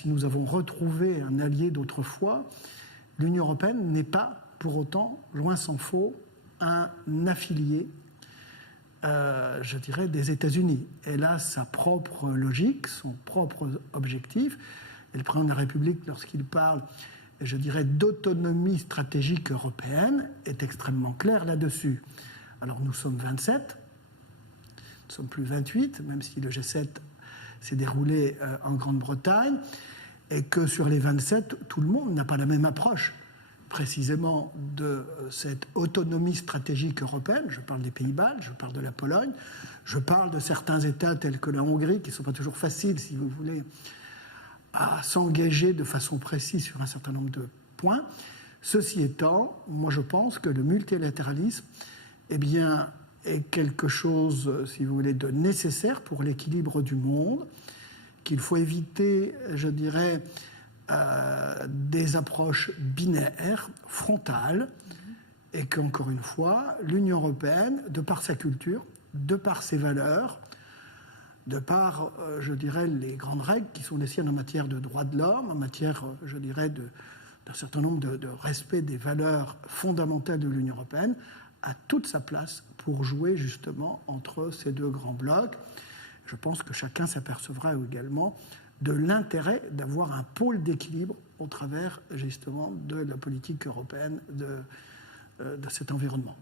si nous avons retrouvé un allié d'autrefois, l'Union européenne n'est pas pour autant, loin s'en faut, un affilié, je dirais, des États-Unis. Elle a sa propre logique, son propre objectif. Et le président de la République, lorsqu'il parle, je dirais, d'autonomie stratégique européenne, est extrêmement clair là-dessus. Alors nous sommes 27, nous ne sommes plus 28, même si le G7 s'est déroulé en Grande-Bretagne, et que sur les 27, tout le monde n'a pas la même approche précisément de cette autonomie stratégique européenne. Je parle des Pays-Bas, je parle de la Pologne, je parle de certains États tels que la Hongrie, qui ne sont pas toujours faciles, si vous voulez, à s'engager de façon précise sur un certain nombre de points. Ceci étant, moi je pense que le multilatéralisme, eh bien, est quelque chose, si vous voulez, de nécessaire pour l'équilibre du monde, qu'il faut éviter, je dirais, des approches binaires, frontales, et qu'encore une fois, l'Union européenne, de par sa culture, de par ses valeurs, de par, je dirais, les grandes règles qui sont les siennes en matière de droits de l'homme, en matière, je dirais, d'un certain nombre de respect des valeurs fondamentales de l'Union européenne, a toute sa place pour jouer justement entre ces deux grands blocs. Je pense que chacun s'apercevra également de l'intérêt d'avoir un pôle d'équilibre au travers justement de la politique européenne de cet environnement.